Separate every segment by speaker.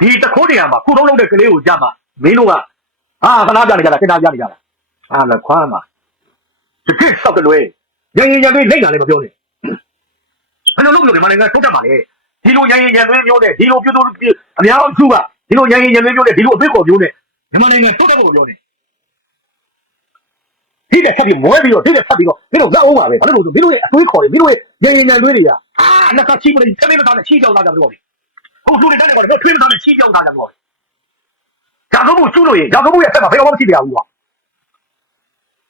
Speaker 1: ဒီတခိုးနေရာမှာခုလုံးလုံးတဲ့ကလေးကိုကြမှာမင်းတို့ကအာခဏပြနေကြတာခဏပြနေကြတာအာလခွမ်းမှာတကယ်ဆောက်ကလွဲရရင်ရံတွေလိမ့်တာလည်းမပြောနဲ့ဘယ်လိုလုပ်လို့ဒီမှာနိုင်ငံထုတ်တတ်ပါလေဒီလိုရရင်ရံတွေမျိုးနဲ့ဒီလိုပြုစုအများစုကဒီလိုရရင်ရံတွေမျိုးနဲ့ဒီလိုအပိတ်ခေါ်မျိုးနဲ့ဒီမှာနိုင်ငံထုတ်တတ်ဖို့ပြောနေဒီတဲ့ဆက်ပြီးမွဲပြီးတော့ဒီတဲ့ဆက်ပြီးတော့မင်းတို့လက်အောင်ပါပဲဘာလို့လဲဆိုမင်းတို့ရဲ့အသွေးခေါ်တွေမင်းတို့ရဲ့ရရင်ရံတွေတွေကအာနက်ကချီမလို့သမီးမသားနဲ့ချီကြောက်လာကြတယ်ပြောတယ် ဟိုလူတွေတက်နေတော့တော့ထွေးမသားနဲ့ချီးကြောင်းသားကြတော့ရာဇဝမှုကျူးလို့ရင်ရာဇဝမှုရဲ့ဆက်မှာဘယ်တော့မှမရှိပြဘူးကွာ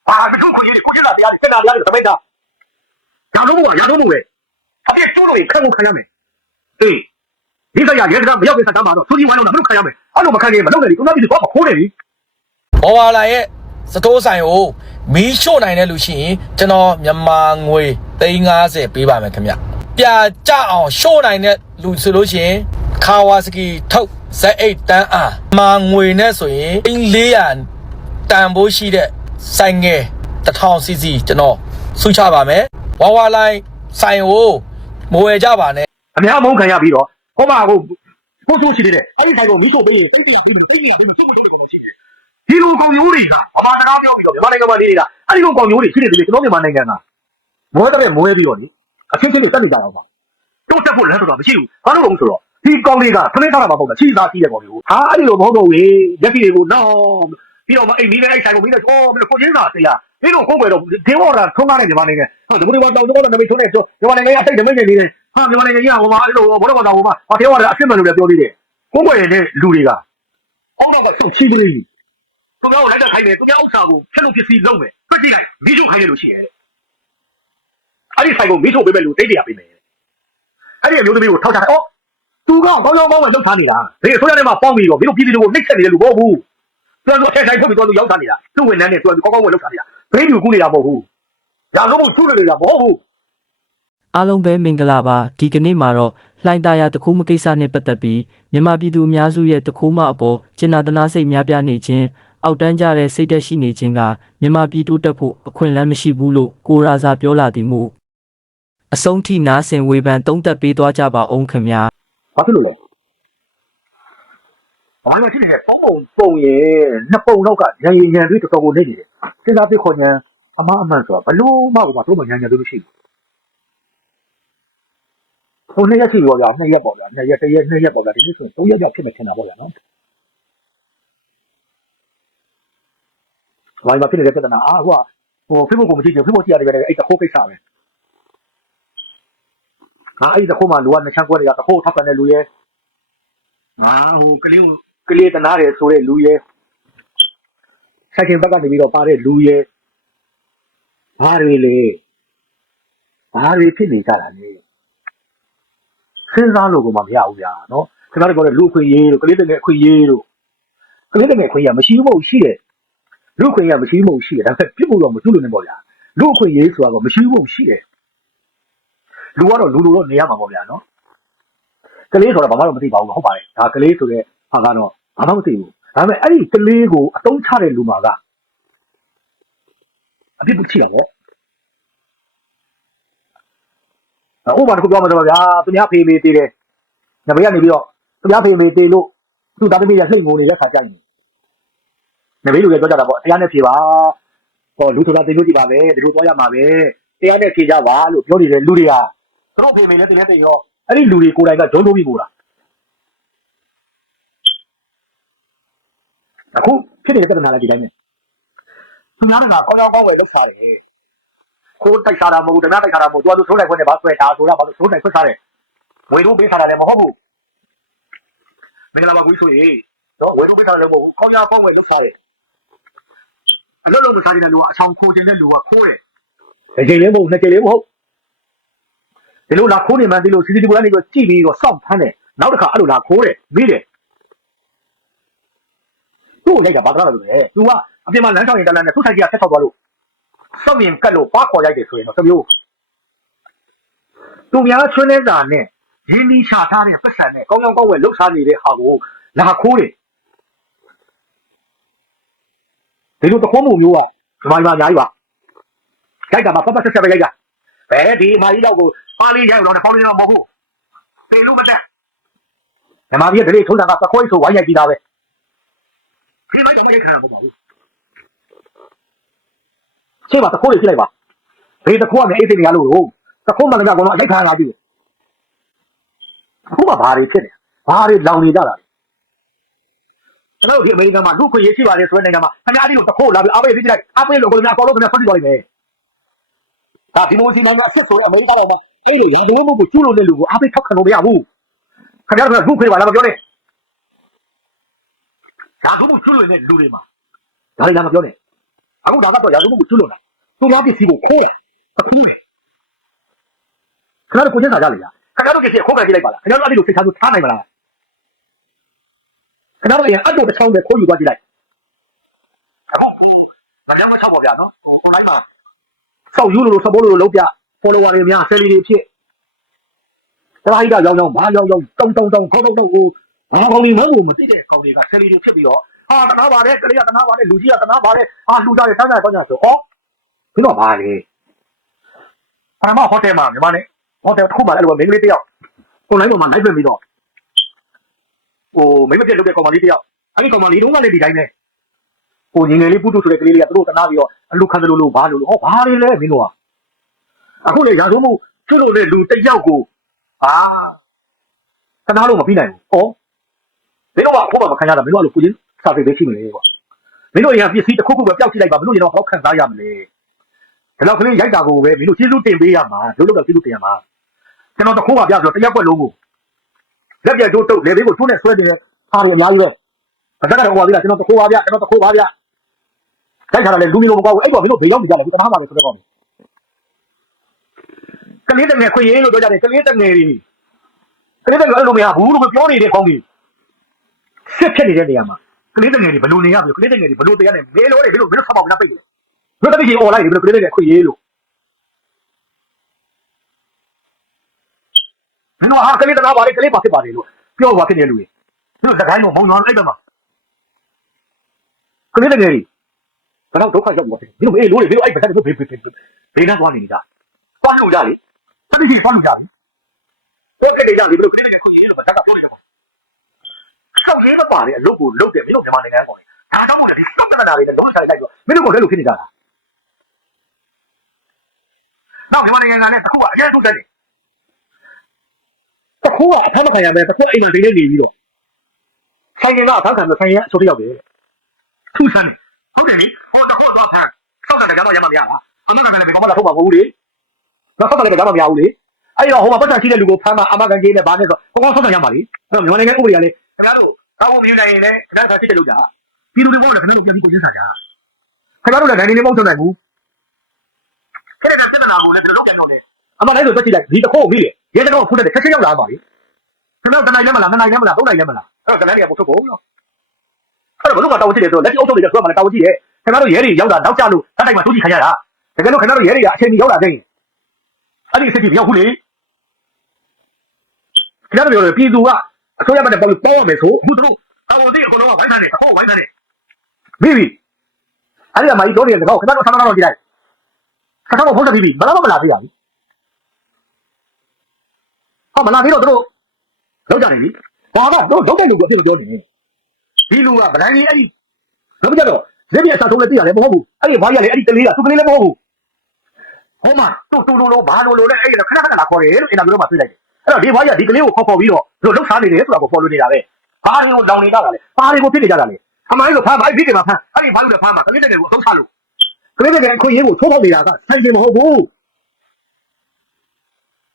Speaker 1: ဟာမကျူးခွင့်ကြီးကိုကျလာတရားတွေစက်တာတရားတွေသမိတ်တာရာဇဝမှုကရာဇဝမှုပဲအပြည့်ကျူးလို့ရင်ခံကိုခံရမယ်အေးဒီကရရဲကမရောက်တဲ့စက်တမ်းမှာတော့သူကြီးဝိုင်းလုံးတာမလို့ခံရမယ်အဲ့လိုမခံရင်မလုပ်နဲ့ဒီကုနာပြည်တော့မခိုးနေပြီ
Speaker 2: ဘောဝါလာရဲ့စတိုးဆိုင်ကိုမီးရှို့နိုင်တဲ့လူရှိရင်ကျွန်တော်မြန်မာငွေ350ပေးပါမယ်ခင်ဗျပြကြအောင်ရှို့နိုင်တဲ့လူဆိုလို့ရှိရင် ခါဝါစကီထုတ် Z8 တန်းအားမာငွေနဲ့ဆိုရင်400တန်ဖိုးရှိတဲ့ဆိုင်ငယ် 1000 cc ကျွန်တော်ဆုချပါမယ်ဝါဝါလိုင်းဆိုင်ကိုမဝယ်ကြပါနဲ့
Speaker 1: အများမုန်းခံရပြီးတော့ဟောမှာကိုကိုဆိုးရှိတယ်အဲ့ဒီဆိုင်ကိုမိဆိုပေးရင်သိတရားပြီးလို့သိတရားပြီးလို့စုံမလုပ်လို့ရှိတယ်ဒီလိုကောင်မျိုးတွေကဘာမှတရားပြောပြီးတော့မြန်မာနိုင်ငံမှာနေနေတာအဲ့ဒီလိုကောင်မျိုးတွေရှိနေတယ်ကျွန်တော်မြန်မာနိုင်ငံကမွဲတဲ့မွဲပြီးတော့လေအချင်းချင်းတွေတက်နေကြတော့ပါတို့တက်ဖို့လည်းဆိုတာမရှိဘူးဘာလို့လဲဆိုတော့ ဒီကောင်တွေကခလေးထားတာမဟုတ်လားချီသားရှိတဲ့ကောင်တွေကိုဟာအဲ့ဒီလိုမဟုတ်တော့ဘူးရက်ကြီးတွေကိုတော့ပြီးတော့မအိမ်မီးနဲ့အဲ့ဆိုင်ကိုမီးနဲ့အော်မင်းကိုချင်းစာတရားဒီလိုကိုယ်ပဲတော့ဒင်းဝါတာထုံးကားတဲ့မြန်မာနိုင်ငံဟာဒီလိုပါတောင်းတော့နမိတ်ထုံးနေဆိုမြန်မာနိုင်ငံရဲ့အစိတ်နမိတ်နေနေတယ်ဟာမြန်မာနိုင်ငံကြီးကဟိုမှာအဲ့လိုဘောတော့ဘောတော့ဟိုမှာဟာဒင်းဝါတာအဖြစ်မှန်လို့လည်းပြောသေးတယ်ကိုယ်ွယ်တဲ့လူတွေကအောက်တော့ကဆုတ်ချီးပြီးသူများကိုလိုက်တဲ့ခိုင်းတယ်သူများဥစ္စာကိုဖျက်လို့ပစ္စည်းလုံးမယ်ပြစ်ကြည့်လိုက်မိချုပ်ခိုင်းတယ်လို့ရှိရဲ့အဲ့ဒီဆိုင်ကိုမိချုပ်ပေးမယ်လို့တိတ်တရားပေးမယ်အဲ့ဒီအမျိုးသမီးကိုထောက်ချတယ်အော် သူကကောင်းကောင်းကောင်းပဲလှုပ်ထားနေတာဒီအစိုးရထဲမှာပေါင်းပြီးတော့မင်းတို့ပြည်သူတွေကိုနှိပ်စက်နေတယ်လို့မဟုတ်ဘူးသူကသူအထက်ဆိုင်ထုတ်ပြီးတော့သူရောက်ထားနေတာသူ့ဝန်ထမ်းတွေသူကသူကောင်းကောင်းဝင်လောက်ထားနေတာဘေးလူကူနေတာမဟုတ်ဘူးရာဇဝမှုကျူးလွန်နေတာမဟုတ်ဘူး
Speaker 3: အားလုံးပဲမင်္ဂလာပါဒီကနေ့မှာတော့လှိုင်းသားရတခိုးမကိစ္စနဲ့ပတ်သက်ပြီးမြန်မာပြည်သူအများစုရဲ့တခိုးမအပေါ်ကျင်နာတနာစိတ်များပြားနေခြင်းအောက်တန်းကြတဲ့စိတ်သက်ရှိနေခြင်းကမြန်မာပြည်တိုးတက်ဖို့အခွင့်အလမ်းမရှိဘူးလို့ကိုရာစာပြောလာသည်မို့အဆုံးထိနားဆင်ဝေဖန်တုံးသက်ပေးသွားကြပါအောင်ခင်ဗျာ
Speaker 1: ဘာဖြစ်လို့လဲဘာလို့ရှိနေလဲပုံပုံပုံရင်နှစ်ပုံလောက်ကရန်ရန်ရန်ပြီးတော်တော်ကိုနေနေတယ်စဉ်းစားပြီးခေါ်ညာအမအမှန်ဆိုတာဘလို့မှဘာတို့မှညာညာလို့မရှိဘူးဟိုနှစ်ရက်ရှိရောဗျာနှစ်ရက်ပေါ့ဗျာနှစ်ရက်တစ်ရက်နှစ်ရက်ပေါ့ဗျာဒီနေ့ဆိုရင်သုံးရက်ကြောက်ဖြစ်မယ်ထင်တာပေါ့ဗျာနော်ဘာမှဖြစ်နေတဲ့ပြဿနာအာဟိုကဟို Facebook ကိုမကြည့်ချင် Facebook ကြည့်ရတယ်ပဲအဲ့တခိုးကိစ္စပဲ ဟာအဲ့ဒီတစ်ခုမှလူကနှစ်ချမ်းကွက်တွေကတစ်ခုထောက်ကန်တဲ့လူရဲ့ဟာဟိုကလေးကိုကလေးတနာတယ်ဆိုတဲ့လူရဲ့ဆိုင်ကဘက်ကနေပြီးတော့ပါတဲ့လူရဲ့ဘာတွေလဲဘာတွေဖြစ်နေကြတာလဲစဉ်းစားလို့ကမှမရဘူးဗျာနော်ခင်ဗျားတို့ပြောတဲ့လူအခွင့်အရေးတို့ကလေးတငယ်အခွင့်အရေးတို့ကလေးတငယ်အခွင့်အရေးကမရှိဘူးမဟုတ်ရှိတယ်လူအခွင့်အရေးကမရှိဘူးမဟုတ်ရှိတယ်ဒါပေမဲ့ပြစ်ဖို့တော့မကျุလို့နေပေါ့ဗျာလူအခွင့်အရေးဆိုတာကမရှိဘူးမဟုတ်ရှိတယ် လူကတော့လူလူတော့နေရမှာပေါ့ဗျာနော်ကလေးဆိုတော့ဘာမှတော့မသိပါဘူးဟုတ်ပါတယ်ဒါကလေးဆိုတဲ့ဟာကတော့ဘာမှမသိဘူးဒါပေမဲ့အဲ့ဒီကလေးကိုအတုံးချတဲ့လူမှာကအပြစ်ဖြစ်ရတယ်ဥပမာတစ်ခုပြောမှာတော့ဗျာသူများဖေးမေးသေးတယ်ညဘေးကနေပြီးတော့သူများဖေးမေးသေးလို့သူ့သားသမီးရလှိမ့်ငုံနေတဲ့ခါကြိုက်နေညဘေးလူတွေပြောကြတာပေါ့တရားနဲ့ဖြေပါဟောလူဆိုတာသိလို့ကြည့်ပါပဲဒီလိုသွားရမှာပဲတရားနဲ့ဖြေကြပါလို့ပြောနေတဲ့လူတွေက သူတို့ဖေမေလည်းတင်လည်းတင်ရောအဲ့ဒီလူတွေကိုယ်တိုင်ကဂျုံတိုးပြီးပို့တာအခုဖြစ်နေတဲ့ပြဿနာလည်းဒီတိုင်းပဲသူများကကောင်းကောင်းကောင်းဝယ်လုပ်စားတယ်ကိုယ်တိုက်စားတာမဟုတ်ဘူးတနာတိုက်စားတာမဟုတ်ဘူးသူကသူထိုးလိုက်ခွင့်နဲ့ဘာဆွဲတာဆိုတာဘာလို့ထိုးလိုက်ခွင့်စားတယ်ဝေလို့ပေးစားတာလည်းမဟုတ်ဘူးမင်္ဂလာပါကွေးဆိုရင်တော့ဝေလို့ပေးစားတာလည်းမဟုတ်ဘူးကောင်းကောင်းဝယ်လုပ်စားတယ်အလုပ်လုပ်မစားတဲ့လူကအချောင်ခိုးခြင်းတဲ့လူကခိုးတယ်တစ်ချိန်လေးမဟုတ်နှစ်ချိန်လေးမဟုတ် ဒီလိုလာခိုးနေမှဒီလို CCTV ကနေပြီးကြည့်ပြီးတော့စောင့်ဖမ်းတယ်နောက်တစ်ခါအဲ့လိုလာခိုးတယ်မိတယ်သူ့ကိုရိုက်တာဘာသာလဲဆိုတော့ तू ကအပြင်မှာလမ်းဆောင်ရင်တလန်းနဲ့သူ့ဆိုင်ကြီးကဆက်ဆောက်သွားလို့စောက်မြင်ကတ်လို့ပါခေါ်ရိုက်တယ်ဆိုရင်တော့တမျိုးသူများချွန်းနေတာနဲ့ရင်းနှီးချထားတဲ့ပတ်စံနဲ့ကောင်းကောင်းကောင်းဝယ်လှုပ်ရှားနေတဲ့ဟာကိုလာခိုးတယ်ဒီလိုတခိုးမှုမျိုးကဒီမှာဒီမှာအများကြီးပါရိုက်တာမှာပတ်ပတ်ဆက်ဆက်ပဲရိုက်တာဘယ်ဒီမာကြီးတော့ကို ပါဠိရိုက်တော့တယ်ပေါင်းနေတော့မဟုတ်ဘူးပေလို့မတက်မြန်မာပြည်ကတည်းကထုံးစံကသခွိဆိုဝိုင်းရိုက်ပြီးသားပဲဒီမိုက်တော့မရိုက်ခံရမှာမဟုတ်ဘူးချိန်မှာသခွိတွေဖြစ်လိုက်ပါဘေးသခွိကလည်းအေးစိတ်နေရလို့သခွိမှန်တယ်ကတော့အရိုက်ခံရတာကြည့်အခုမှဘာတွေဖြစ်နေဘာတွေလောင်နေကြတာကျွန်တော်တို့ဒီအမေရိကန်မှာလူခွင့်ရေးရှိပါတယ်ဆိုတဲ့နိုင်ငံမှာခင်ဗျားတို့သခွိလာပြီးအားပေးပြီးလိုက်အားပေးလို့ကိုယ်များအပေါ်လို့ခင်ဗျာဆွတ်ကြည့်ပါလိမ့်မယ်ဒါဒီမိုစီနိုင်ငံအစ်စ်ဆိုအမေရိကန်မှာ အဲ့ဒီရန်ကုန်မှုကိုကျူးလို့တဲ့လူကိုအားပေးထောက်ခံလို့မရဘူးခင်ဗျားတို့ကလူခွင့်ပါလားမပြောနဲ့ရာဇဝမှုကျွလွန်တဲ့လူတွေမှာဒါတွေလည်းမပြောနဲ့အခုဒါကတော့ရာဇဝမှုကိုကျွလွန်တာသူများပစ္စည်းကိုခိုးအခုခဏတော့ကိုကျင်းစားကြလေလားခဏတော့ကြည့်ခိုးပဲကြည့်လိုက်ပါလားခဏတော့အဲ့ဒီလိုစိတ်ထားလို့ထားနိုင်မလားခဏတော့အရင်အတူတစ်ချောင်းပဲခိုးယူသွားကြည့်လိုက်အခုငါကြောင်မချောက်ပါဗျာနော်ဟို online မှာစောက်ယူလို့စပိုးလို့လုံးပြ follower တွေများ salary တွေဖြစ်ပရိုက်တာရောင်းရောင်းဘာရောင်းရောင်းတုံတုံတုံခေါက်ခေါက်တော့ဟိုဘာကောင်းနေမှန်းကိုမသိတဲ့ကောင်တွေက salary တွေဖြစ်ပြီးတော့ဟာတနာပါတယ်ကလေးကတနာပါတယ်လူကြီးကတနာပါတယ်ဟာလူကြတယ်တန်းကြတယ်တောင်းကြဆိုဩဒီတော့ဘာလဲပရမဟိုတယ်မှာမြန်မာနေဟိုတယ်တစ်ခုမှအဲ့လိုပဲမိန်းကလေးတယောက်ကိုလိုင်းပေါ်မှာ live ပြင်ပြီးတော့ဟိုမိမပြက်လုပ်တဲ့ကောင်မလေးတယောက်အဲ့ဒီကောင်မလေးတုန်းကလည်းဒီတိုင်းပဲဟိုငငယ်လေးပုတုဆိုတဲ့ကလေးလေးကသူတို့တနာပြီးတော့အလူခံတယ်လို့လို့ဘာလို့လို့ဟောဘာလဲလဲမင်းတို့က အခုလေရာဇဝမှုကျွလို့လေလူတယောက်ကိုအာတနာလို့မပြီးနိုင်ဘူးဩမင်းတို့ကအခုမှမခံရတာမင်းတို့ကလို့ကိုချင်းစာပေပဲရှိမလဲကွာမင်းတို့တွေကပစ္စည်းတစ်ခုခုပဲပျောက်ကြည့်လိုက်ပါမင်းတို့ရင်တော့ဟောက်ခံစားရမလဲဒီလောက်ကလေးရိုက်တာကိုပဲမင်းတို့ကျေးဇူးတင်ပေးရမှာလို့လို့တော့ကျေးဇူးတင်ရမှာကျွန်တော်တခုမှပြဆိုတရက်ွက်လုံးကိုလက်ပြတ်တို့တုတ်လေဘေးကိုချိုးနဲ့ဆွဲနေတဲ့အားတွေအများကြီးပဲအသက်ကတော့ဟိုပါပြီလားကျွန်တော်တခုပါဗျကျွန်တော်တခုပါဗျတိုက်ထားတာလေလူမျိုးလိုမကွာဘူးအဲ့တော့မင်းတို့ဘေးရောက်နေကြတယ်ဒီတမားပါပဲဆိုတော့ကောင်း ကလေးတငယ်ခွေရေးလို့ပြောကြတယ်ကလေးတငယ်တွေကလေးတငယ်အဲ့လိုမရဘူးလို့ပြောနေတဲ့ကောင်းကြီးစစ်ဖြစ်နေတဲ့နေရာမှာကလေးတငယ်တွေဘယ်လိုနေရပြီကလေးတငယ်တွေဘယ်လိုတရားနေမေလို့တွေဘယ်လိုဘယ်လိုဆောက်ပါ့မလားပိတ်တယ်ဘယ်လိုတတိယ online တွေဘယ်လိုကလေးတငယ်ခွေရေးလို့မင်းတို့ဟာကလေးတနာပါလေကလေးပါဖြစ်ပါလေလို့ပြောပါဖြစ်နေလူတွေသူတို့စကိုင်းတော့မုံရွာလိုက်တော့မှာကလေးတငယ်တွေကတော့ဒုက္ခရောက်ပါဖြစ်မင်းတို့အေးလို့တွေဘယ်လိုအဲ့ပတ်သက်လို့ဘေးဘေးဘေးဘေးနဲ့သွားနေကြသွားလို့ကြလေ တတိယသွားလို့ကြလေဘယ်ကလေးကြလေဘယ်လိုကလေးတငယ်ခွေရေးလို့ဘာသာပြောနေကြဆောက်လေးမပါတဲ့အလုပ်ကိုလုပ်တယ်မင်းတို့မြန်မာနိုင်ငံပေါ်ဒါတော့မဟုတ်လေစောက်နေတာတွေလည်းလုံးချလိုက်တော့မင်းတို့ကလည်းလို့ဖြစ်နေကြတာနောက်မြန်မာနိုင်ငံကလည်းတစ်ခုကအရင်ထုတ်တယ်တစ်ခုကအဖမ်းမခံရမယ်တစ်ခုအိမ်မှာဒိနေနေပြီးတော့ဆိုင်ရင်ကအဖမ်းခံလို့ဆိုင်ရင်အဆိုတယောက်တယ်ထူဆန်းဟုတ်တယ်လေဟိုတော့တော့ဖမ်းစောက်တယ်ကတော့ရမှာမရလားအမကလည်းဘယ်မှာလာထုတ်မှာမဟုတ်ဘူးလေ တော့စောက်တယ်လည်းရမှာမရဘူးလေအဲ့တော့ဟိုမှာပတ်သက်ရှိတဲ့လူကိုဖမ်းမှာအမကန်ကြီးနဲ့ဘာနဲ့ဆိုဟိုကောင်စောက်တယ်ရမှာလေအဲ့တော့မြန်မာနိုင်ငံဥပဒေကလည်းခင်ဗျားတို့ကောင်းမှုမြင်နိုင်ရင်လည်းခင်ဗျားဆက်စစ်တယ်လို့ကြာပြည်သူတွေဘောလည်းခင်ဗျားတို့ပြန်ပြီးကိုချင်းစားကြခင်ဗျားတို့လည်းနိုင်နေနေမဟုတ်နိုင်ဘူးခဲ့တဲ့ပြဿနာကိုလည်းဘယ်လိုလုပ်ကြံလို့လဲအမလည်းဆိုတက်ကြည့်လိုက်ဒီတစ်ခုမိတယ်ရဲတကောဖုတ်တဲ့ခက်ချက်ရောက်လာပါလေခင်ဗျားတို့တနိုင်လည်းမလားနှစ်နိုင်လည်းမလားသုံးနိုင်လည်းမလားအဲ့တော့တနိုင်တွေကပို့ထုတ်ဖို့နော်အဲ့တော့ဘယ်လိုမှတောင်းကြည့်တယ်ဆိုလက်ရှိအုပ်ချုပ်နေတဲ့ဆိုမှလည်းတောင်းကြည့်ရဲ့ခင်ဗျားတို့ရဲတွေရောက်တာနောက်ကျလို့တတ်တိုင်းမှာတိုးကြည့်ခံရတာတကယ်လို့ခင်ဗျားတို့ရဲတွေကအချိန်ကြီးရောက်လာတဲ့ အဲ့ဒီအစ်တီရောက်ခုလေခင်ဗျားတို့ပြောတယ်ပြည်သူကအစိုးရဘက်နဲ့ပေါင်းပေါင်းရမယ်ဆိုအခုတို့အဝန်တိအကုန်လုံးကဝိုင်းထားတယ်တစ်ခုဝိုင်းထားတယ်မိပြီအဲ့ဒီအမကြီးတို့တွေကတော့ခင်ဗျားတို့ဆန္ဒတော့ကြည့်လိုက်ဆန္ဒတော့ဖုန်းဆက်ပြီးပြီဘယ်တော့မှမလာသေးရဘူးဟောမလာသေးတော့တို့လောက်ကြနေပြီဘာကတော့လောက်တဲ့လူကအဖြစ်ပြောနေဒီလူကဗလန်ကြီးအဲ့ဒီလောက်ကြတော့လက်ပြအစားဆုံးလည်းသိရတယ်မဟုတ်ဘူးအဲ့ဒီဘာကြီးကလည်းအဲ့ဒီကလေးကသူကလေးလည်းမဟုတ်ဘူး ဟောမတို့တူတူလို့ဘာလို့လို့လဲအဲ့ဒီခဏခဏလာခေါ်တယ်လို့အင်တာဗျူးတော့မှတွေ့လိုက်တယ်အဲ့တော့ဒီဘာကြီးကဒီကလေးကိုခေါ်ခေါ်ပြီးတော့တို့လှုပ်ရှားနေတယ်ဆိုတာကိုပေါ်လို့နေတာပဲဘာတွေကိုလောင်နေကြတာလဲဘာတွေကိုဖြစ်နေကြတာလဲအမိုင်းကိုဖမ်းပါအဲ့ဒီကမှာဖမ်းအဲ့ဒီဘာလို့လဲဖမ်းပါကလေးတကယ်ကိုအဆုံးချလို့ကလေးတကယ်အခွင့်အရေးကိုချိုးဖောက်နေတာကဆိုင်ရှင်မဟုတ်ဘူး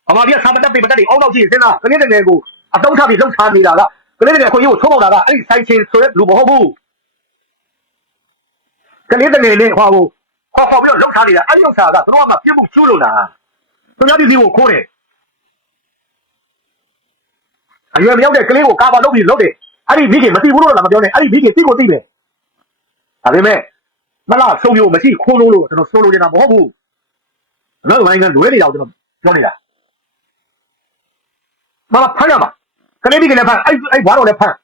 Speaker 1: အမပြဆာမတက်ပေမတက်ဒီအောက်တော့ကြည့်စင်းလားကလေးတကယ်ကိုအဆုံးချပြီးလှုပ်ရှားနေတာကကလေးတကယ်အခွင့်အရေးကိုချိုးဖောက်တာကအဲ့ဒီဆိုင်ရှင်ဆိုတဲ့လူမဟုတ်ဘူးကလေးတကယ်လေးဟောကို ခေါ်ခေါ်ပြီးတော့လှုပ်ရှားနေတာအဲ့ဒီဥစ္စာကသူတို့ကမှပြစ်မှုကျူးလို့လားသူများပြည်စီကိုခိုးတယ်အရွယ်မရောက်တဲ့ကလေးကိုကာပါလုပ်ပြီးလုပ်တယ်အဲ့ဒီမိခင်မသိဘူးလို့လည်းမပြောနဲ့အဲ့ဒီမိခင်သိကိုသိတယ်ဒါပေမဲ့မလားဆုံးမျိုးမရှိခိုးလို့လို့ကျွန်တော်ဆိုလိုနေတာမဟုတ်ဘူးနောက်ပိုင်းကလွဲနေတော့ကျွန်တော်ပြောနေတာမလားဖမ်းရမှာကလေးမိခင်လည်းဖမ်းအဲ့အဲ့ဘာတော့လည်းဖမ်း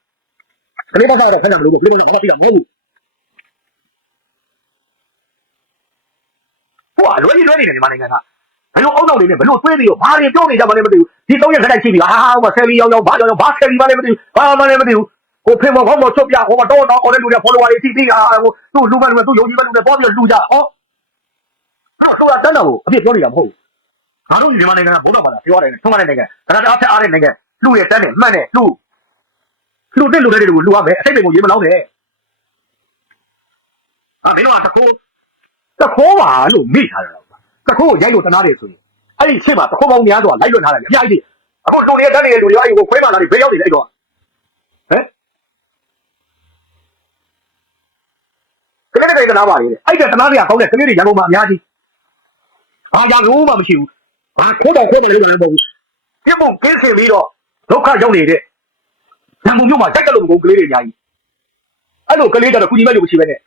Speaker 1: ကလေးဘာသာတော့ဖမ်းတယ်လို့ပြောလို့မဟုတ်ဘူး ဟုတ်ဘူးဟိုအလွဲကြီးလွဲနေတယ်ဒီမနိုင်ငံကဘယ်လိုအုံနောက်တွေနဲ့ဘယ်လိုသွေးတွေရောဘာတွေပြောနေကြမှလည်းမသိဘူးဒီသုံးရက်ခက်တိုက်ရှိပြီဟာဟိုဆယ်လီရောင်ရောင်ဘာရောင်ရောင်ဘာဆယ်လီမှလည်းမသိဘူးဘာမှလည်းမသိဘူးကိုဖေမောခေါမောချွတ်ပြဟိုမှာတော့တော့အော်တဲ့လူတွေ follower တွေတိတိဟာဟိုသူ့လူမလူသူ့ယုံကြည်မဲ့လူတွေပေါ်ပြီးလူကြဟောဟာဆိုတာတန်းတော်ကိုအပြစ်ပြောနေတာမဟုတ်ဘူးငါတို့မြန်မာနိုင်ငံကဘုံတော်ပါလားပြောရတယ်ထုံးမတဲ့နိုင်ငံကဒါတအားအားတဲ့နိုင်ငံလူရဲ့တန်းနဲ့မှတ်နဲ့လူလူတဲ့လူတွေကိုလူရမယ်အစိတ်တွေကိုရေးမလောင်းနဲ့အာမင်းတို့ကတခိုး တခိုးပါလို့မိထားတယ်တခိုးကိုရိုက်လို့တနာတယ်ဆိုရင်အဲ့ဒီရှေ့မှာတခိုးပေါင်းများတော့လိုက်လွတ်ထားတယ်အများကြီးအခုလူတွေတန်းနေတဲ့လူတွေအဲ့ဒီကိုခွဲမှလာပြီးဘေးရောက်နေတယ်အဲ့တော့ဟမ်ကလေးတွေကတနာပါလေအဲ့ဒါတနာတွေကကောင်းတဲ့ကလေးတွေရန်ကုန်မှာအများကြီးဘာကြောင့်လို့မှမရှိဘူးဘာခိုးတော့ခိုးတယ်လို့လည်းမဟုတ်ဘူးပြစ်မှုကင်းစင်ပြီးတော့ဒုက္ခရောက်နေတဲ့ရန်ကုန်မြို့မှာကြိုက်ကြလို့မကုန်ကလေးတွေအများကြီးအဲ့လိုကလေးတွေတော့ကုညီမဲ့လို့မရှိပဲနဲ့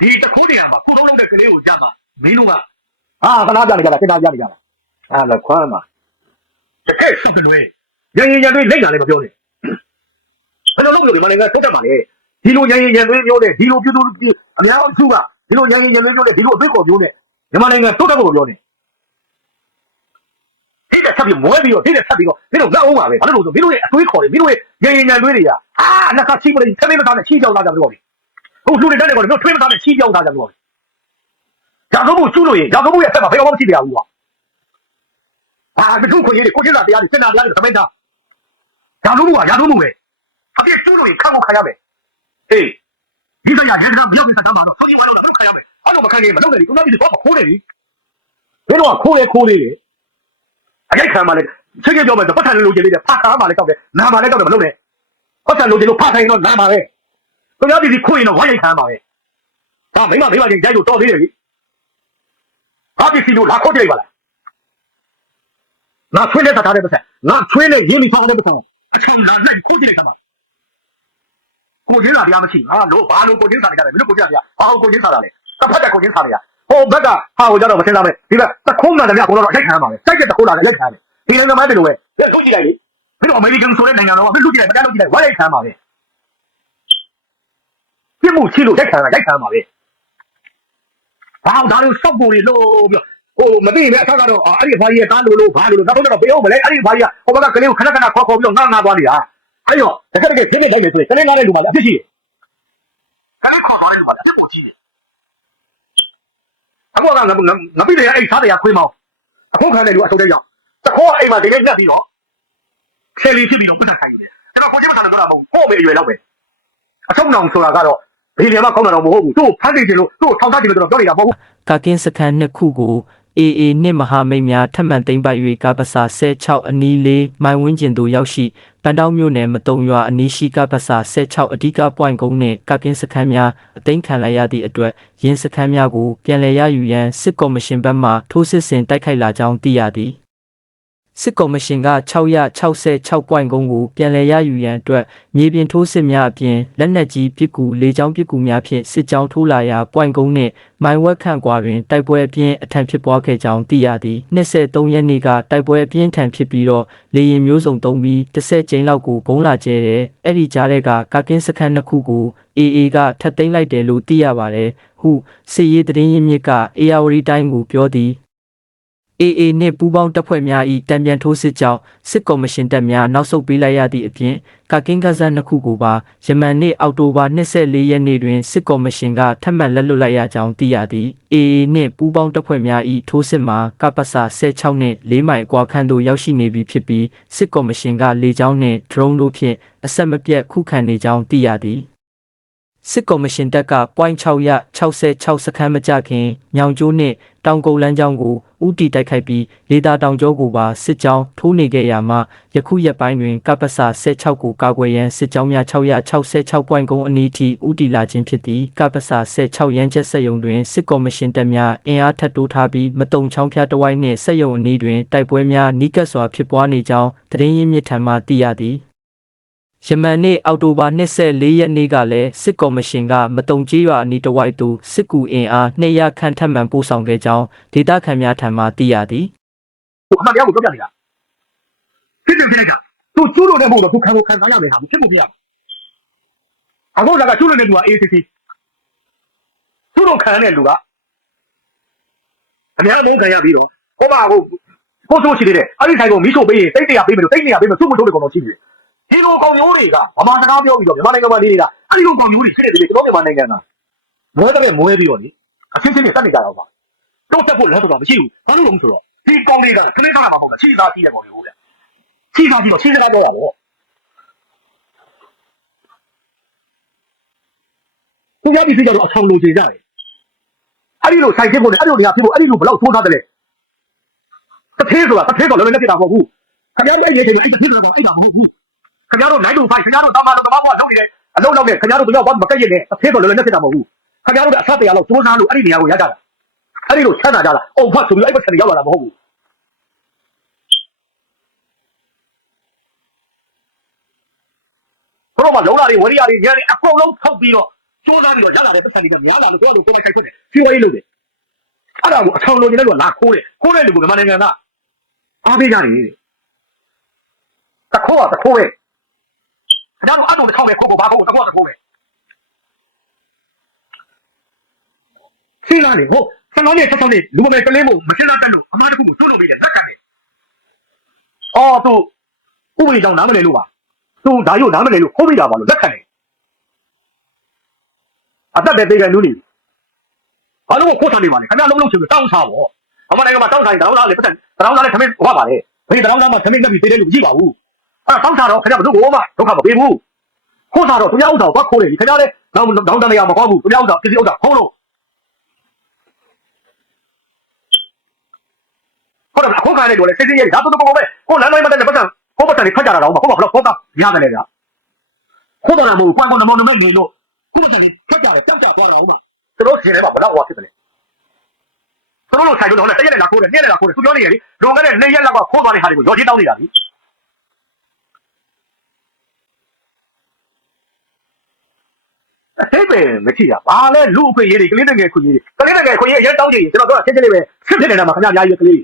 Speaker 1: ဒီတခိုးတွေကမှာခုလုံးလုံးတဲ့ကလေးကိုကြမှာမင်းတို့ကဟာကနာပြနေကြတာစိတ်သားပြနေကြတာအဲ့ဒါခွမ်းမှာတကယ်ဆုပ်ကလွဲရရင်ရန်တွေလိမ့်တာလည်းမပြောနဲ့ဘယ်လိုလုပ်လို့ဒီမနိုင်ငံထုတ်တတ်ပါလဲဒီလိုရရင်ရန်တွေပြောတဲ့ဒီလိုပြုသူအများစုကဒီလိုရရင်ရန်တွေပြောတဲ့ဒီလိုအသွေးခေါ်ပြောတဲ့မြန်မာနိုင်ငံထုတ်တတ်ဖို့ပြောနေဒီတက်ဆက်ပြီးမွဲပြီးတော့ဒီတက်ဆက်ပြီးတော့မင်းတို့လက်အောင်ပါပဲဘာလို့လို့ဆိုမင်းတို့ရဲ့အသွေးခေါ်တွေမင်းတို့ရဲ့ရရင်ရန်တွေတွေကအာနက်ကချိမလို့ခမင်းမသားနဲ့ချီးကြောက်လာကြတယ်ပြောတယ် ဟုတ်လူတွေတက်တယ်ကောမျိုးထွေးမသားနဲ့ချီးကြောက်လာကြတယ်ပြောတယ်ရာဇဝတ်ကျူးလို့ရင်ရာဇဝတ်ရဲ့အဆက်မှာဘယ်တော့မှမရှိတရားဘူးကွာအာမထုခွင့်ရည်ကိုကျင်းတာတရားတွေစင်တာတရားတွေသမင်းသားရာဇဝတ်ကရာဇဝတ်ပဲအပြစ်ကျူးလို့ရင်ခံကိုခံရမယ်အေးဒီကရရေကပြောင်းနေတာတော့ဆိုရင်ဘာလို့လဲခံရမယ်အဲ့လိုမခံရင်မလုပ်နဲ့ဒီကုနာပြည်တော့ခိုးတယ်လေဘယ်တော့ခိုးလဲခိုးလေးလေအကြိုက်ခံပါလေချက်ချက်ပြောမယ်ပတ်ထန်လိုချင်လေးတယ်ဖတ်ထားပါလေတောက်တယ်နာပါလေတောက်တယ်မလုပ်နဲ့ပတ်ထန်လိုချင်လို့ဖတ်ထိုင်တော့နာပါ ပဲကုနာပြည်ခိုးရင်တော့ဝိုင်းရိုက်ခံပါပဲဟာမိမမိမချင်းရိုက်လို့တော်သေးတယ်လေဟာပစ္စည်းတို့လာခိုးကြိုက်ပါလားငါဆွေးနဲ့တထားတဲ့ပတ်စံငါဆွေးနဲ့ရင်းပြီးဖောင်းတဲ့ပတ်စံအချောင်းလာလိုက်ခိုးကြည့်လိုက်တာပါကိုချင်းစာတရားမရှိငါလို့ဘာလို့ကိုချင်းစာနေကြတယ်မင်းတို့ကိုချင်းစာဘာလို့ကိုချင်းစာတာလဲတစ်ဖက်တက်ကိုချင်းစာနေရဟိုဘက်ကဟာကိုကြတော့မစင်စားပဲဒီဘက်တခုံးမှန်တယ်ကတော့ရိုက်ခံရပါပဲစိုက်တဲ့တခုံးလာတယ်ရိုက်ခံရတယ်ဒီနိုင်ငံမှာတည်းလို့ပဲလက်ထုတ်ကြည့်လိုက်လေမင်းတို့အမေရိကန်ဆိုတဲ့နိုင်ငံတော်ကမင်းတို့ကြည့်လိုက်မတန်းလို့ကြည့်လိုက်ဝါရိုက်ခံရပါပဲပြ စ်မှုရှိလို့ရိုက်ခံရရိုက်ခံရပါပဲဘာဒါလို့စောက်ကိုတွေလို့ပြောဟိုမသိရင်အထက်ကတော့အဲ့ဒီဘာကြီးကတားလို့လို့ဘာလို့လို့နောက်တော့ပေးအောင်မလဲအဲ့ဒီဘာကြီးကဟိုဘက်ကကလေးကိုခဏခဏခေါ်ခေါ်ပြီးတော့ငါငါသွားနေတာအဲ့တော့တကယ်တကယ်ဖြစ်နေတယ်ဆိုရင်ကလေးငါတဲ့လူမှလည်းအဖြစ်ရှိတယ်ကလေးခေါ်သွားတဲ့လူမှလည်းအဖြစ်ကိုကြီးတယ်အခုကငါငါပြည့်တယ်အဲ့စားတရားခွေးမောင်းအခုခံတဲ့လူအဆုတ်တဲ့ကြောင့်တခေါ်အိမ်မှာဒီနေ့ညက်ပြီးတော့ဆယ်လီဖြစ်ပြီးတော့ပြတ်ခိုင်းတယ်အဲ့တော့ကိုကြီးမတန်တော့မဟုတ်ဟို့မေအရွယ်လောက်ပဲအဆုတ်နောင်ဆိုတာကတော့ ဘယ်နေရာမှကောင်းတာတော့မဟုတ်ဘူးသူ့ဖမ်းနေတယ်လို့သူ့ထောင်ထားတယ်လို့တော့ပြောနေတာမဟုတ်ဘူး
Speaker 3: ကာကင်းစခန်းနှစ်ခုကို AA နှင့်မဟာမိတ်များထပ်မံသိမ်းပိုက်၍ကပ္ပစာ16အနီးလေးမိုင်ဝန်းကျင်သို့ရောက်ရှိပန်တောင်းမြို့နယ်မတုံရွာအနီးရှိကပ္ပစာ16အဓိက point ကုန်းနှင့်ကာကင်းစခန်းများအသိမ်းခံလိုက်ရသည့်အတွက်ရင်းစခန်းများကိုပြန်လည်ရယူရန်စစ်ကော်မရှင်ဘက်မှထိုးစစ်ဆင်တိုက်ခိုက်လာကြောင်းသိရသည် စစ်ကော်မရှင်က666 point ကုန်းကိုပြန်လည်ရယူရန်အတွက်မြေပြင်ထိုးစစ်များအပြင်လက်နက်ကြီးပစ်ကူလေကြောင်းပစ်ကူများဖြင့်စစ်ကြောင်းထိုးလာရာ point ကုန်းနှင့်မိုင်ဝက်ခန့်ကွာတွင်တိုက်ပွဲအပြင်းအထန်ဖြစ်ပွားခဲ့ကြောင်းသိရသည်23ရက်နေ့ကတိုက်ပွဲအပြင်းထန်ဖြစ်ပြီးတော့လေရင်မျိုးစုံသုံးပြီး30ကျင်းလောက်ကိုဘုံလာကျဲတယ်အဲ့ဒီကြားတဲ့ကကာကင်းစခန်းတစ်ခုကို AA ကထပ်သိမ်းလိုက်တယ်လို့သိရပါတယ်ဟုစစ်ရေးသတင်းရင်းမြစ်က ARD တိုင်းကိုပြောသည် AA နှင့်ပူးပေါင်းတပ်ဖွဲ့များ၏တံပြန်ထိုးစစ်ကြောင့်စစ်ကော်မရှင်တပ်များနောက်ဆုတ်ပေးလိုက်ရသည့်အပြင်ကာကင်းကစားနှစ်ခုကိုပါယမန်နေ့အောက်တိုဘာ24ရက်နေ့တွင်စစ်ကော်မရှင်ကထပ်မံလက်လွတ်လိုက်ရကြောင်းသိရသည် AA နှင့်ပူးပေါင်းတပ်ဖွဲ့များ၏ထိုးစစ်မှာကပ္ပစာ16နှင့်4မိုင်အကွာခန့်သို့ရောက်ရှိနေပြီဖြစ်ပြီးစစ်ကော်မရှင်ကလေကြောင်းနှင့် drone တို့ဖြင့်အဆက်မပြတ်ခုခံနေကြောင်းသိရသည်စစ်ကော်မရှင်တပ်က point 6ရ66 စခန်းမကြခင်ညောင်ကျိုးနှင့်တောင်ကုန်းလမ်းကြောင်းကို ဥတီတိုက်ခိုက်ပြီးလေသာတောင်ကျောကိုပါစစ်ကြောင်းထိုးနေခဲ့ရမှာယခုရက်ပိုင်းတွင်ကပ္ပစာ16ကိုကာကွယ်ရန်စစ်ကြောင်းများ666 point ကုန်းအနီးထိဥတီလာခြင်းဖြစ်သည်ကပ္ပစာ16ရန်ချက်ဆက်ယုံတွင်စစ်ကော်မရှင်တပ်များအင်အားထပ်တိုးထားပြီးမတုံချောင်းဖျားတဝိုင်းနှင့်ဆက်ယုံအနီးတွင်တိုက်ပွဲများနီးကပ်စွာဖြစ်ပွားနေကြောင်းသတင်းရင်းမြစ်ထံမှသိရသည် ယမန်နေ့အောက်တိုဘာ24ရက်နေ့ကလည်းစစ်ကော်မရှင်ကမတုံကြီးရွာအနီးတစ်ဝိုက်သို့စစ်ကူအင်အား200ခန့်ထပ်မံပို့ဆောင်ခဲ့ကြောင်းဒေသခံများထံမှသိရသည်
Speaker 1: ဟိုအမှန်တရားကိုပြောပြနေတာဖြစ်တယ်ဖြစ်လိုက်တာသူကျူးလို့တဲ့မဟုတ်တော့သူခံကိုခံစားရမယ်ဟာဖြစ်ဖို့ပြရအခုကကျူးလို့တဲ့လူက ACC ကျူးလို့ခံတဲ့လူကအများဆုံးခံရပြီးတော့ဟိုမှာဟိုကိုဆိုရှိသေးတယ်အဲ့ဒီဆိုင်ကိုမီးရှို့ပေးရင်တိတ်တရာပေးမယ်လို့တိတ်တရာပေးမယ်သူ့မထုတ်တဲ့ကောင်တော့ရှိတယ် ဒီလိုကောင်မျိုးတွေကဗမာစကားပြောပြီးတော့မြန်မာနိုင်ငံမှာနေနေတာအဲ့ဒီလိုကောင်မျိုးတွေရှိနေတယ်ကျွန်တော်မြန်မာနိုင်ငံကမွဲတဲ့မွဲပြီးတော့လေအချင်းချင်းနဲ့တက်နေကြတော့ပါတော့တက်ဖို့လည်းတော့မရှိဘူးဘာလို့လဲဆိုတော့ဒီကောင်တွေကခလေးထားတာမဟုတ်ဘူးချီစားကြည့်တဲ့ကောင်တွေဟုတ်တယ်ချီစားပြီးတော့ချီစကားပြောတာပေါ့သူများဒီစိတ်ကတော့အဆောင်လိုချင်ကြတယ်အဲ့ဒီလိုဆိုင်ဖြစ်ဖို့နဲ့အဲ့ဒီလိုနေရာဖြစ်ဖို့အဲ့ဒီလိုဘယ်လောက်သိုးထားတယ်လဲတစ်သေးဆိုတာတစ်သေးတော့လည်းလည်းဖြစ်တာမဟုတ်ဘူးခင်ဗျားတို့အဲ့ဒီချိန်မှာအဲ့တစ်သေးဆိုတာအဲ့ဒါမဟုတ်ဘူး ခင်ဗျားတို့နိုင်တူဖိုက်ခင်ဗျားတို့တာမန်တော်တမဘွားလုပ်နေတယ်အလုံးလောက်နဲ့ခင်ဗျားတို့တို့ရောက်ဘာမကက်ရနဲ့တစ်သေးတော့လည်းလည်းဖြစ်တာမဟုတ်ဘူးခင်ဗျားတို့ကအဆက်တရားလောက်စူးစမ်းလို့အဲ့ဒီနေရာကိုရကြတာအဲ့ဒီလိုချမ်းသာကြတာအုံဖတ်ဆိုပြီးအဲ့ဘက်ဆက်ရောက်လာတာမဟုတ်ဘူးဘရောမလုံးလာတွေဝရိယတွေညနေအကုန်လုံးထောက်ပြီးတော့စူးစမ်းပြီးတော့ရလာတဲ့ပတ်စံတွေကများလာလို့ကိုယ့်လိုကိုယ်ပိုင်ခိုက်ဖွင့်တယ်ဖြီးဝေးလို့တယ်အဲ့ဒါကိုအချောင်လိုချင်တဲ့လူကလာခိုးတယ်ခိုးတဲ့လူကမြန်မာနိုင်ငံကအားပေးကြတယ်တဲ့တခိုးကတခိုးပဲ ခင်ဗျားတို့အတုံတစ်ခေါက်ပဲခိုးကိုဘာခိုးကိုတခိုးကတခိုးပဲရှင်းလာလေဟိုဆန်းတော်နဲ့ဆက်ဆောင်နဲ့လူမမယ်ကလေးမို့မရှင်းလာတတ်လို့အမားတစ်ခုကိုတွန်းလို့ပြီးတယ်လက်ကန်တယ်အော်သူဥပဒေကြောင့်နားမလဲလို့ပါသူဒါရုပ်နားမလဲလို့ခိုးပြီးတာပါလို့လက်ခံတယ်အသက်တဲ့သေးတဲ့လူနေဘာလို့ခိုးဆောင်နေပါလဲခင်ဗျားလုံးလုံးချင်ပြီးတောင်းစားပေါ့အမနိုင်ငံမှာတောင်းစားရင်တောင်းစားလေပတ်စံတောင်းစားလေခမင်းဟောပါလေဘယ်တောင်းစားမှခမင်းတက်ပြီးသေးတယ်လို့မရှိပါဘူး အဲ့တောင်းစားတော့ခင်ဗျားဘယ်သူ့ကိုမှဒုက္ခမပေးဘူးခိုးစားတော့သူများဥစ္စာကိုသွားခိုးတယ်ဒီခင်ဗျားလည်းတောင်းတောင်းတနေရမကောင်းဘူးသူများဥစ္စာပစ္စည်းဥစ္စာခိုးလို့ဟုတ်တယ်အခုခါနေတော့လေစိတ်စိတ်ရဲ့ဒါတော့တော့ပဲကိုလမ်းတိုင်းမတက်တဲ့ပတ်စံကိုပတ်စံတွေဖတ်ကြတာတော့မဟုတ်ပါဘူးတော့တော့ရတယ်လေဗျာခိုးတော့မဟုတ်ကွန်ကွန်နမောနမိတ်နေလို့ကိုပတ်စံတွေဖတ်ကြတယ်တောက်ကြသွားတာဟုတ်မှာကျွန်တော်ရှင်ထဲမှာဘလောက်ဟောဖြစ်တယ်သူတို့ဆိုင်လို့တော့တရက်နဲ့လာခိုးတယ်နေ့နဲ့လာခိုးတယ်သူပြောနေရလေလွန်ခဲ့တဲ့နေ့ရက်လောက်ကခိုးသွားတဲ့ဟာတွေကိုရော်ကြီးတောင်းနေတာပြီ အဲ့ပဲမရှိတာဘာလဲလူအခွင့်ရေးတွေကလေးတငယ်ခွင့်ရေးတွေကလေးတငယ်ခွင့်ရေးရဲတောင်းကြည့်ကျွန်တော်တို့ချင်းချင်းလေးပဲဖြစ်ဖြစ်နေတာမှာခင်ဗျားအများကြီးကလေးတွေ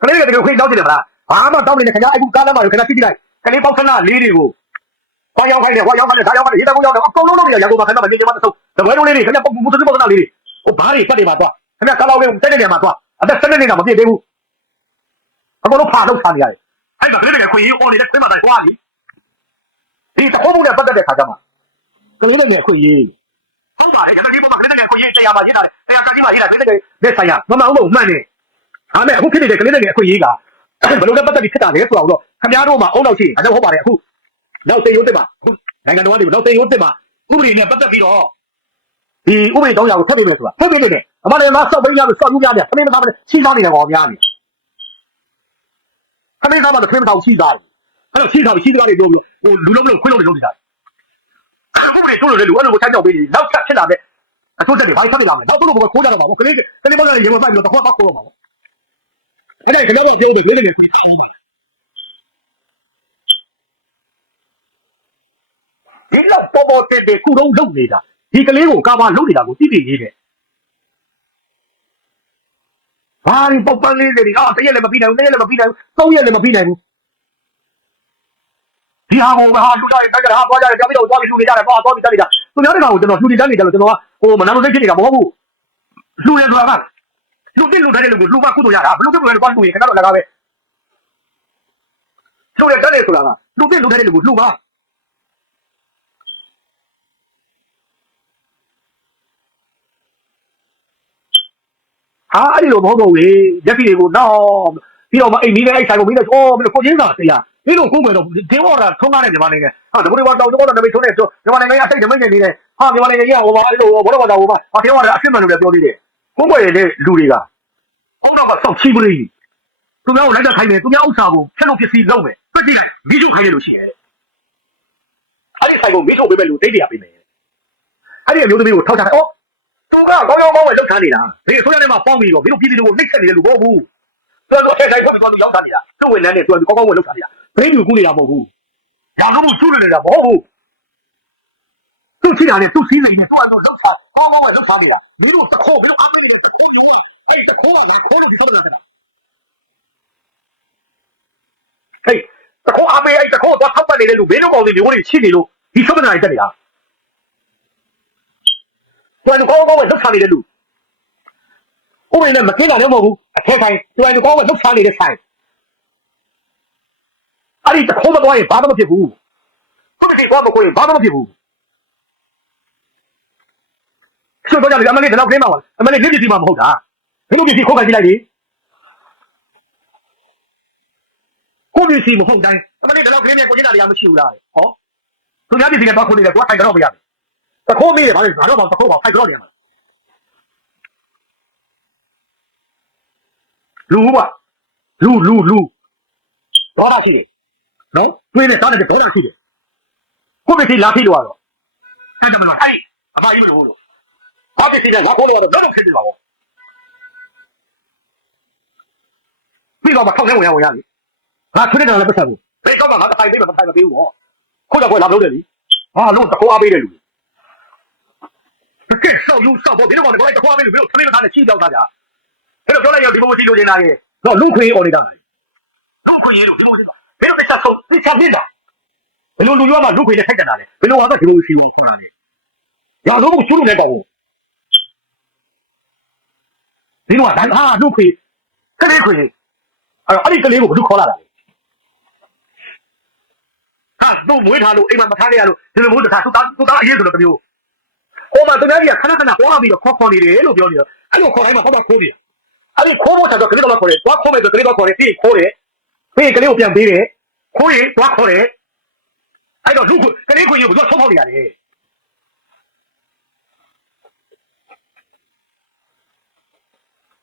Speaker 1: ကလေးတွေကတကယ်ခွင့်တောင်းကြည့်တယ်မလားဘာမှတောင်းနေတယ်ခင်ဗျားအခုကားလမ်းမှာခင်ဗျားကြည့်ကြည့်လိုက်ကလေးပေါက်ခဏလေးတွေကိုဘာရောက်ခိုင်းလဲဘာရောက်ခိုင်းလဲဒါရောက်ခိုင်းလဲရေတောင်းရောက်တယ်အကုန်လုံးလုပ်နေရရကိုမှာခင်ဗျားမနေချင်မှသုံးတပွဲလုံးလေးတွေခင်ဗျားပုံပုံသစ်ပုံသနာလေးတွေဟိုဘာတွေပတ်နေမှာသွားခင်ဗျာကားလောက်လေးတက်တဲ့နေရာမှာသွားအသက်7နှစ်နေတာမပြည့်သေးဘူးအကုန်လုံးဖာလောက်ထားနေရတယ်အဲ့ဒါကလေးတွေကခွင့်ရေးအော်နေတဲ့ခွင့်မတိုင်းသွားပြီဒီတခုံးမှုနဲ့ပတ်သက်တဲ့ခါကျမှ ကလေးတွေခွင့်ရေးဟုတ်ပါတယ်ကျွန်တော်ဒီပေါ်မှာကလေးတွေခွင့်ရေးတရားပါရေးတာတယ်တရားကကြီးပါရေးတာကလေးတွေလက်ဆိုင်ရမမအောင်လို့မှန်နေဒါမဲ့အခုဖြစ်နေတဲ့ကလေးတွေခွင့်ရေးကဘယ်လိုလဲပတ်သက်ပြီးဖြစ်တာလဲဆိုတော့ခင်ဗျားတို့မှာအုံနောက်ရှိအတော့ဟုတ်ပါတယ်အခုနောက်သိရုံးတက်မှာအခုနိုင်ငံတော်ကနေနောက်သိရုံးတက်မှာဥပဒေနဲ့ပတ်သက်ပြီးတော့ဒီဥပဒေတောင်းရကိုထပ်ပေးမယ်ဆိုတာထပ်ပေးနေတယ်အမလည်းမဆော့ပေးရလို့ဆော့ယူပြတယ်ခမင်းမသားမလဲစီးစားနေတယ်ကောင်များနေခမင်းသားမလည်းခမင်းမသားကိုစီးစားတယ်အဲ့တော့စီးစားပြီးစီးစားတွေပြောပြီးဟိုလူလုံးမလို့ခွေးလုံးတွေလုံးနေတာ ဥပဒေထုတ်လို့လေလူအဲ့လိုကိုတိုင်းကြောက်ပေးပြီးနောက်ဆက်ဖြစ်လာတဲ့အစိုးရတွေဘာဆက်ဖြစ်လာမလဲနောက်တော့ဘယ်ခိုးကြတော့မှာပေါ့ခလေးခလေးဘောကရေမပိုက်ပြီးတော့ခေါ်ခေါ်ခေါ်တော့မှာပေါ့အဲ့ဒါခလေးဘောပြောပြီးခလေးတွေခွေးထားမှာဒီလောက်ပေါ်ပေါ်တဲ့တဲ့ကုတော့လုံနေတာဒီကလေးကိုကာဘာလုပ်နေတာကိုသိသိရေးတယ်။ဘာဒီပုတ်ပန်းလေးတွေအော်တရက်လည်းမပြီးနိုင်ဘူးတရက်လည်းမပြီးနိုင်ဘူးသုံးရက်လည်းမပြီးနိုင်ဘူး။ ဒီဟာကိုဟာလူကြရတက်ကြတာသွားကြတယ်ကြောက်ပြီးတော့သွားပြီးလူနေကြတယ်သွားသွားပြီးတက်နေတာသူများတကောင်ကိုကျွန်တော်လူတွေတက်နေကြလို့ကျွန်တော်ကဟိုမနာလို့သိဖြစ်နေတာမဟုတ်ဘူး။လူရဆိုတာကလူတိလူတဲ့လူကိုလူကကုသိုလ်ရတာဘလူတိလူတဲ့သွားလူရင်ခဏတော့လကားပဲလူရတဲ့ဆိုတာကလူတိလူတဲ့လူကိုလူပါဟာအဲ့ဒီလိုမဟုတ်တော့ဘူးရက်စီတွေကိုတော့ပြီးတော့မအိမ်မီးနဲ့အဲ့ဆိုင်ကိုမီးနဲ့အော်မင်းကိုချင်းစာတရား ဒီလိုကိုယ်ပဲတော့ဒီဘောတာထုံးကားတဲ့မြန်မာနိုင်ငံဟာဒီဘောတာတောင်တော့နမိတ်ထုံးနေတော့မြန်မာနိုင်ငံကအစိတ်နမိတ်နေနေတယ်ဟာမြန်မာနိုင်ငံကြီးကဟိုပါအဲ့လိုဘောတော့ဘာသာဟိုပါဟာဒီဘောတာအဖြစ်မှန်လို့လည်းပြောသေးတယ်ကိုယ်ပဲလေလူတွေကအောက်တော့ကစောက်ချီပလေးသူများကိုလိုက်တက်ခိုင်းတယ်သူများဥစ္စာကိုဖျက်လို့ပစ္စည်းလုပ်မယ်ပြစ်ကြည့်လိုက်မိချုပ်ခိုင်းရလို့ရှိရဲ့အဲ့ဒီဆိုင်ကိုမိချုပ်ပေးမယ်လို့ဒိတ်တရားပေးမယ်အဲ့ဒီအမျိုးသမီးကိုထောက်ချတယ်အော်သူကကောင်းကောင်းကောင်းပဲလောက်ထားနေတာဒီအစိုးရထဲမှာပေါင်းပြီးတော့မင်းတို့ပြည်သူတွေကိုနှိပ်စက်နေတယ်လို့ပြောဘူးသူတို့အထက်ဆိုင်ဖွင့်ပြီးတော့ရောက်ထားနေတာသူ့ဝန်ထမ်းတွေသူကကောင်းကောင်းပဲလောက်ထားနေတာ ဘယ်သူကူနေတာမဟုတ်ဘူးဘာလို့မို့ကျူးနေတာမဟုတ်ဘူးသူချိတာနဲ့သူစီးနေတယ်သူကတော့လောက်ထားကောင်းကောင်းပဲလောက်ထားနေတာမင်းတို့တခေါ်မင်းတို့အားပေးနေတယ်တခေါ်မျိုးကအဲ့တခေါ်ကလာခေါ်လို့ဒီစမလာတဲ့ဟေးတခေါ်အားပေးအဲ့တခေါ်တော့ထောက်ပတ်နေတယ်လို့မင်းတို့ကောင်တွေမျိုးတွေချိနေလို့ဒီစမလာတက်နေတာသူကကောင်းကောင်းပဲလှုပ်ရှားနေတဲ့လူဥပဒေနဲ့မကင်းတာလည်းမဟုတ်ဘူးအထက်ဆိုင်သူကကောင်းကောင်းပဲလှုပ်ရှားနေတဲ့ဆိုင် အဲ့ဒီတခုံးမသွားရင်ဘာမှမဖြစ်ဘူးဟုတ်ကဲ့ဘာမကိုရင်ဘာမှမဖြစ်ဘူးဆိုတော့ကြတယ်အမလေးဒီလောက်ခင်းမှာပါအမလေးလက်ပစ္စည်းမှမဟုတ်တာဘယ်လိုပစ္စည်းခိုးခိုင်းကြည့်လိုက်လေကိုပစ္စည်းမဟုတ်တိုင်းအမလေးဒီလောက်ခင်းနေကိုကျင်းတာတရားမရှိဘူးလားဟောသူများပစ္စည်းနဲ့တော့ခိုးနေတယ်ကိုထိုင်ကြတော့မရဘူးတခိုးမေးတယ်ဗါလေငါတော့ဘာတခိုးပါဖိုက်ကြတော့နေမှာလူပါလူလူလူဒေါသရှိတယ် နော်တွေးနေတောင်းတဲ့ဒေါသရှိတယ်ကိုပစ္စည်းလာဖြစ်လို့ရတော့အဲ့ဒါမလားအဲ့အဖကြီးမလို့လို့ဘာပစ္စည်းလဲငါခိုးလို့ရတော့တော့ဖြစ်နေပါဘောပြီးတော့မထောက်ထဲဝင်ရဝင်ရလေငါထွေးနေတာလည်းပတ်သက်ဘူးဘယ်တော့မှငါတိုင်ပေးမတိုင်မပေးဘူးဟောခုတော့ခွဲလာမလို့တယ်လीဟာလို့တကောအားပေးတယ်လူတကယ်ဆောက်ယူဆောက်ဖို့ဘယ်တော့မှလည်းတကောအားပေးလို့ဘယ်လိုသမီးမသားနဲ့ချီးကြောက်တာကြာအဲ့တော့ပြောလိုက်ရဒီမိုစီလိုချင်တာရဲ့တော့လူခွေးအော်နေတာလူခွေးရေလို့ဒီမိုစီ ဘယ်တော့တက်ဆုံးသိချပြစ်တာဘယ်လိုလူရောမှလူခွေးနဲ့ထိုက်တယ်လားဘယ်လိုဟာတော့ဒီမိုစီဝင်ခေါ်တာလဲရာဇဝတ်ကျူးလို့လည်းပေါ့ဒီတော့ဒါဟာလူခွေးကလေးခွေးအဲ့တော့အဲ့ဒီကလေးကိုဘယ်သူခေါ်လာတာလဲဟာတို့မွေးထားလို့အိမ်မှာမထားရလို့ဒီလိုမျိုးတခါသူသားသူသားအရေးဆိုတော့တမျိုးဟိုမှာသူများကြီးကခဏခဏဟောပြီးတော့ခေါ်ခေါ်နေတယ်လို့ပြောနေတော့အဲ့လိုခေါ်တိုင်းမှာဟောတော့ခိုးတယ်အဲ့ဒီခိုးဖို့ဆိုတော့ကလေးတော့ခေါ်တယ်သွားခိုးမယ်ဆိုကလေးတော့ခေါ်တယ်ပြီးခိုးတယ် ပြီးကလေးကိုပြန်ပေးတယ်ခိုးရင်သွားခေါ်တယ်အဲ့တော့လူကလေးခွေကြီးကိုဘယ်လိုဆုံးဖောက်နေရလဲ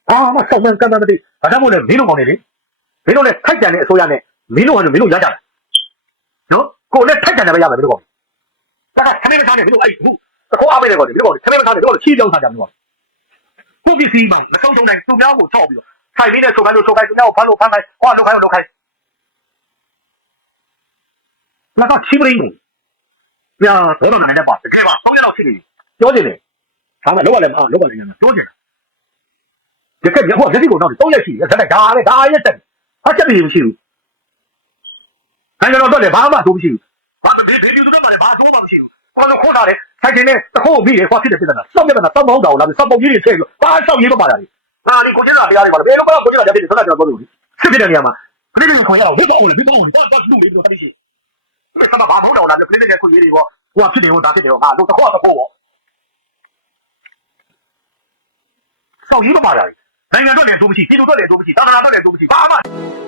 Speaker 1: အာမဆောင်းမန်ကန်တမတိဘာကြောင့်မို့လဲမင်းတို့ကောင်းနေလေမင်းတို့လည်းထိုက်တန်တဲ့အစိုးရနဲ့မင်းတို့ကလည်းမင်းတို့ရကြတယ်နော်ကိုလည်းထိုက်တန်တယ်ပဲရမယ်မင်းတို့ကောင်းဒါကသမီးမသားနဲ့မင်းတို့အဲ့ဘူးအခေါ်အားပေးတယ်ကောမင်းတို့သမီးမသားနဲ့တို့ချီးကြောင်းစားကြမလို့ကိုပစ္စည်းမှမဆုံးဆုံးတိုင်းသူများကိုချော့ပြီးတော့ထိုင်ပြီးနဲ့ဆိုခိုင်းလို့ဆိုခိုင်းသူများကိုဖမ်းလို့ဖမ်းခိုင်းဟောလောက်ခိုင်းလို့လောက်ခိုင်း လာကချီးပရင်းပြာတော့တော့နိုင်တယ်ပါတကယ်ပါဆောင်းရတော့ရှိနေပြောနေတယ်ဒါမှလောက်ရလဲမအောင်လောက်ပါလိမ့်မယ်ပြောနေတာတကယ်ပြောလက်စီကိုတော့တော့ရက်ရှိတယ်ဒါနဲ့ဒါပဲဒါရက်တက်ဟာချက်ပြီးမရှိဘူးအဲ့တော့တော့လည်းဘာမှသိုးမရှိဘူးဘာဒီဒီဒီတော့လည်းဘာသိုးမှမရှိဘူးခေါ်လို့ခေါ်တာလေဆိုင်တင်နဲ့တခုတ်ပြီးလေခွာဖြစ်တယ်ဖြစ်တာစောက်မြတ်တာစောက်မောင်းတာကိုလာပြီးစောက်ပုံကြီးတွေထည့်ပြီးဘာစောက်ရေးတော့ပါတာလေဟာဒီကိုကျင်းတာတရားတွေပါလေဘယ်လိုမှကို ကျင်းတာတရားတွေဆိုတာကျွန်တော်ပြောလို့စစ်ဖြစ်တဲ့နေရာမှာခလေးတွေခွန်ရအောင်ဘယ်တော့လဲဘယ်တော့လဲတော့တော့လူလေးတို့တတိရှိဒီစမှာဘာမဟုတ်တော့လားခလေးတွေ